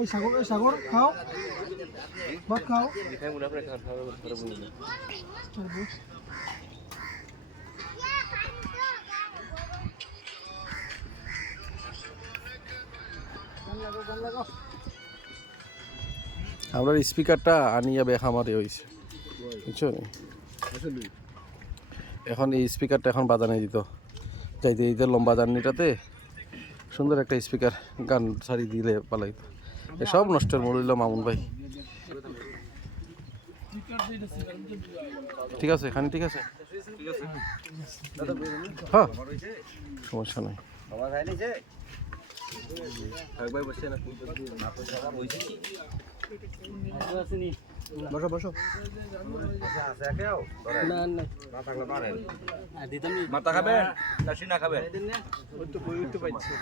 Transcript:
এই সাগর খাও, ভাত খাও। আমরা স্পিকারটা আনিয়া বেখামারি হয়েছে, বুঝছো? এখন এই স্পিকারটা এখন বাজানে দিত যাইতে দিতে লম্বা জার্নিটাতে সুন্দর একটা স্পিকার গান সারি দিলে পালাইতো। এসব নষ্টের মূল হইল মামুন ভাই। ঠিক আছে, এখানে ঠিক আছে, হ্যাঁ সমস্যা নাই। বসো বসো। মাথা খাবেন না সিনা খাবেন? ওই তো বই উঠতে পারছি।